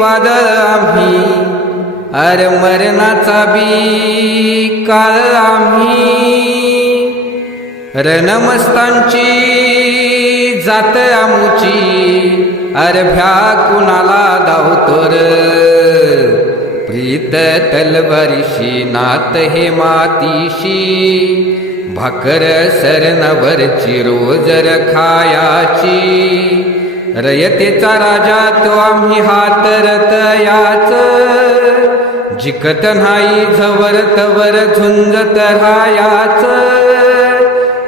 वादळ आम्ही अरे मरणाचा बी काळ आम्ही. रणमस्तांची जात आमुची अरे भ्या कुणाला धावतोर प्रीत तलवारीशी नात हे मातीशी भाकर सरनवरची रोजर खायाची रयतेचा राजा तो आम्ही हात रतयाच जिकत नाही झवर तवर झुंजत रायाच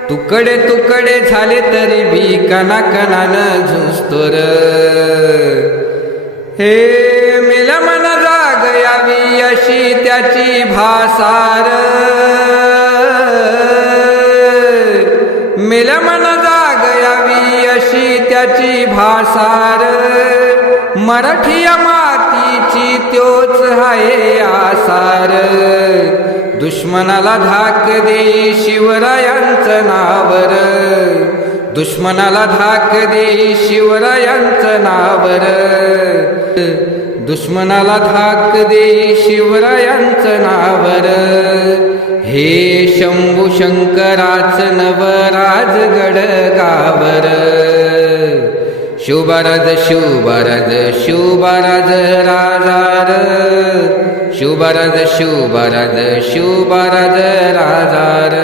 तुकडे तुकडे झाले तरी बी कना कणान झुंजतोर. हे मेला मन जाग यावी अशी त्याची भासार. मेला मन त्याची भासार मराठी मातीची त्योच आहे आसार दुश्मनाला धाक दे शिवरायांचं नावर दुश्मनाला धाक दे शिवरायांचं नावर दुश्मनाला धाक दे शिवरायांचं नावर हे शंभू शंकराच नवराजगड गावर शिवबाराज शिवबाराज शिवबाराज राजार शिवबाराज शिवबाराज शिवबाराज राजार